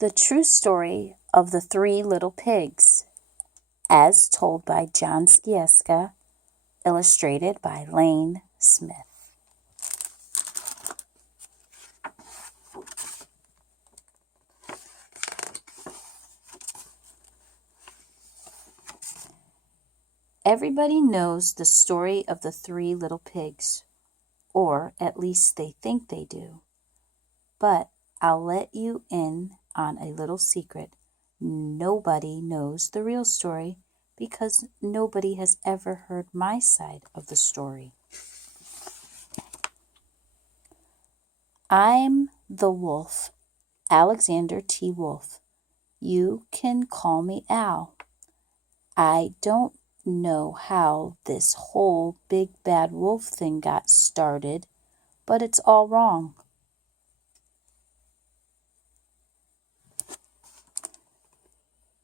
The True Story of the Three Little Pigs, as told by John Scieszka, illustrated by Lane Smith. Everybody knows the story of the three little pigs, or at least they think they do. But I'll let you in on a little secret. Nobody knows the real story because nobody has ever heard my side of the story. I'm the wolf, Alexander T. Wolf. You can call me Al. I don't know how this whole big bad wolf thing got started, but it's all wrong.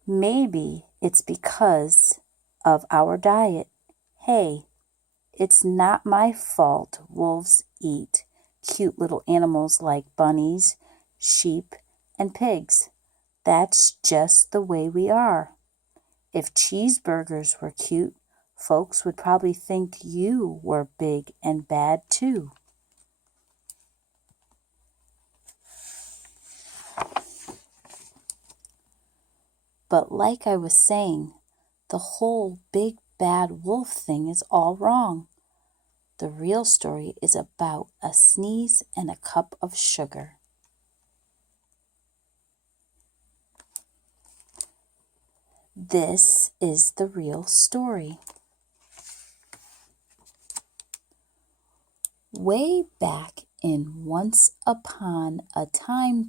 Maybe it's because of our diet. Hey, it's not my fault wolves eat cute little animals like bunnies, sheep, and pigs. That's just the way we are. If cheeseburgers were cute, folks would probably think you were big and bad too. But like I was saying, the whole big bad wolf thing is all wrong. The real story is about a sneeze and a cup of sugar. This is the real story. Way back in Once Upon a Time,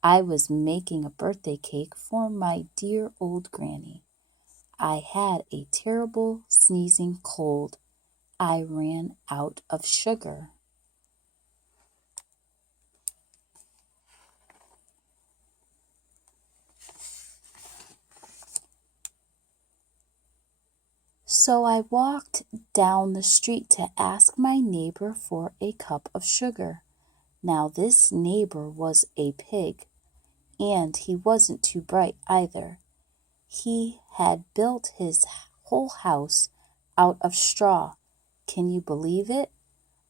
I was making a birthday cake for my dear old granny. I had a terrible sneezing cold. I ran out of sugar. So I walked down the street to ask my neighbor for a cup of sugar. Now this neighbor was a pig, and he wasn't too bright either. He had built his whole house out of straw. Can you believe it?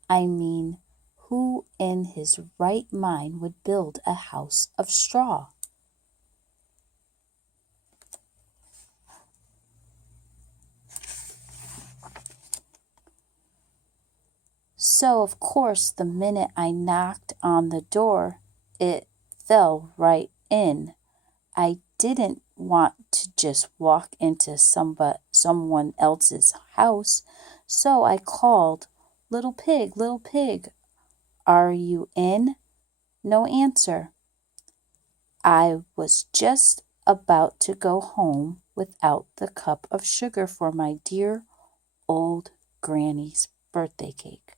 I mean, who in his right mind would build a house of straw? So, of course, the minute I knocked on the door, it fell right in. I didn't want to just walk into someone else's house, so I called, little pig, are you in? No answer. I was just about to go home without the cup of sugar for my dear old granny's birthday cake.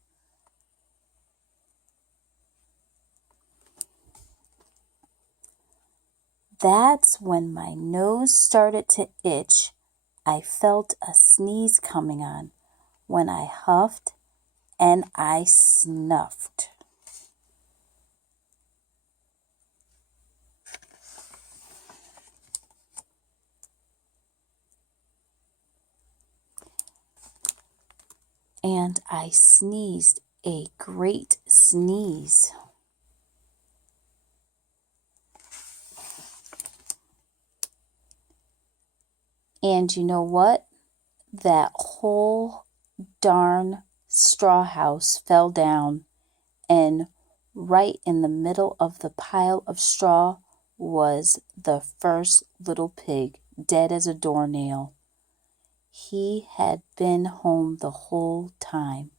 That's when my nose started to itch. I felt a sneeze coming on when I huffed and I snuffed. And I sneezed a great sneeze. And you know what? That whole darn straw house fell down, and right in the middle of the pile of straw was the first little pig, dead as a doornail. He had been home the whole time.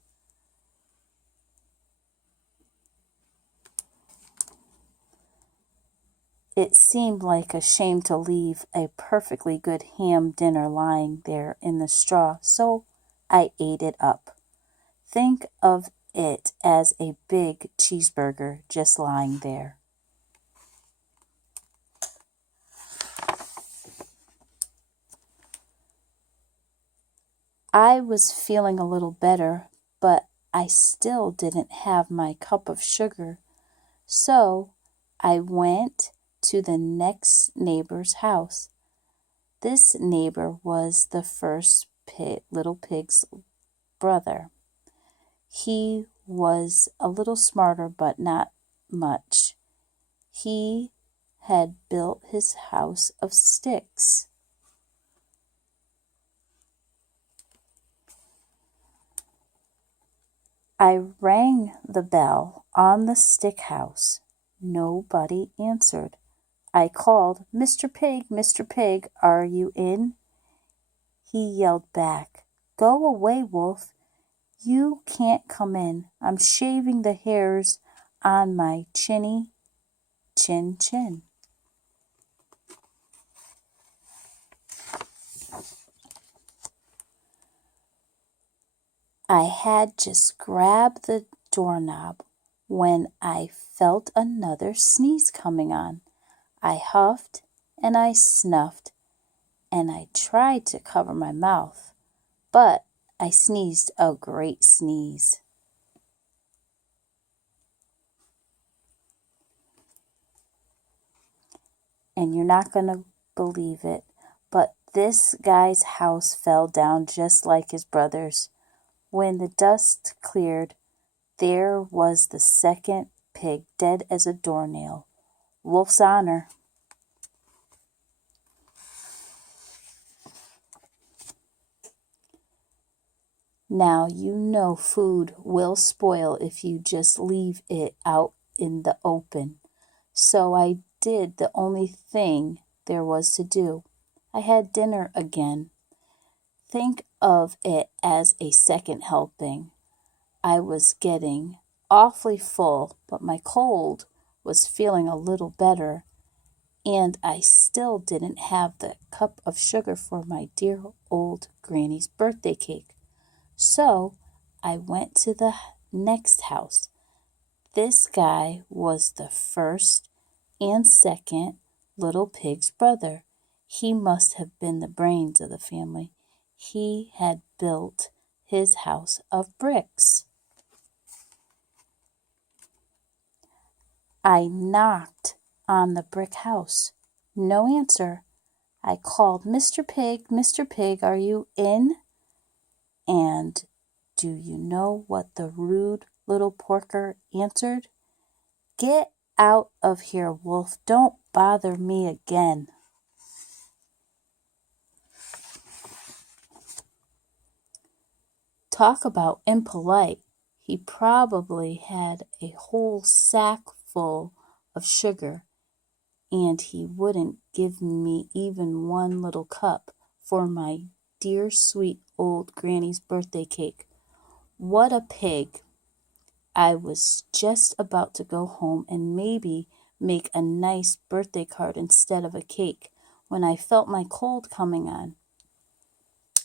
It seemed like a shame to leave a perfectly good ham dinner lying there in the straw, so I ate it up. Think of it as a big cheeseburger just lying there. I was feeling a little better, but I still didn't have my cup of sugar, so I went to the next neighbor's house. This neighbor was the first little pig's brother. He was a little smarter, but not much. He had built his house of sticks. I rang the bell on the stick house. Nobody answered. I called, "Mr. Pig, are you in?" He yelled back, "Go away, Wolf. You can't come in. I'm shaving the hairs on my chin. I had just grabbed the doorknob when I felt another sneeze coming on. I huffed and I snuffed and I tried to cover my mouth, but I sneezed a great sneeze. And you're not going to believe it, but this guy's house fell down just like his brother's. When the dust cleared, there was the second pig dead as a doornail. Wolf's honor. Now you know food will spoil if you just leave it out in the open. So I did the only thing there was to do. I had dinner again. Think of it as a second helping. I was getting awfully full, but my cold was feeling a little better, and I still didn't have the cup of sugar for my dear old granny's birthday cake. So I went to the next house. This guy was the first and second little pig's brother. He must have been the brains of the family. He had built his house of bricks. I knocked on the brick house. No answer. I called, Mr. Pig, are you in?" And do you know what the rude little porker answered? "Get out of here, Wolf. Don't bother me again." Talk about impolite. He probably had a whole sack full of sugar, and he wouldn't give me even one little cup for my dear sweet old granny's birthday cake. What a pig! I was just about to go home and maybe make a nice birthday card instead of a cake when I felt my cold coming on.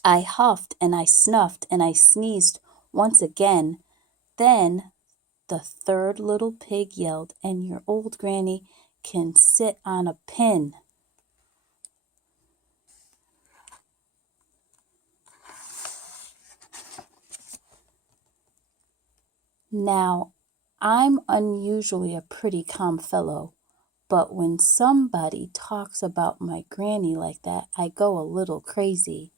I huffed and I snuffed and I sneezed once again. Then the third little pig yelled, "And your old granny can sit on a pin." Now, I'm unusually a pretty calm fellow, but when somebody talks about my granny like that, I go a little crazy.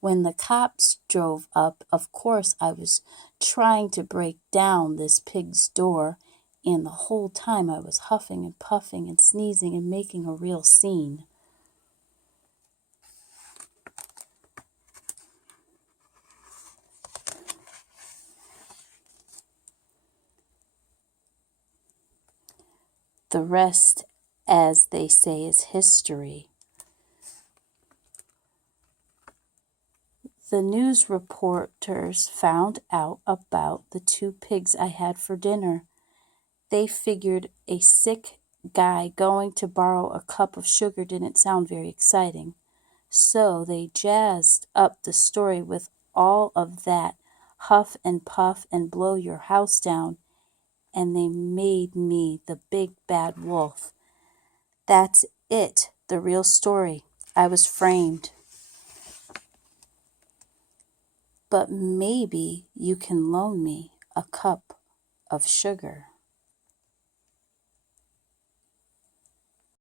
When the cops drove up, of course I was trying to break down this pig's door, and the whole time I was huffing and puffing and sneezing and making a real scene. The rest, as they say, is history. The news reporters found out about the two pigs I had for dinner. They figured a sick guy going to borrow a cup of sugar didn't sound very exciting. So they jazzed up the story with all of that huff and puff and blow your house down, and they made me the big bad wolf. That's it, the real story. I was framed. But maybe you can loan me a cup of sugar.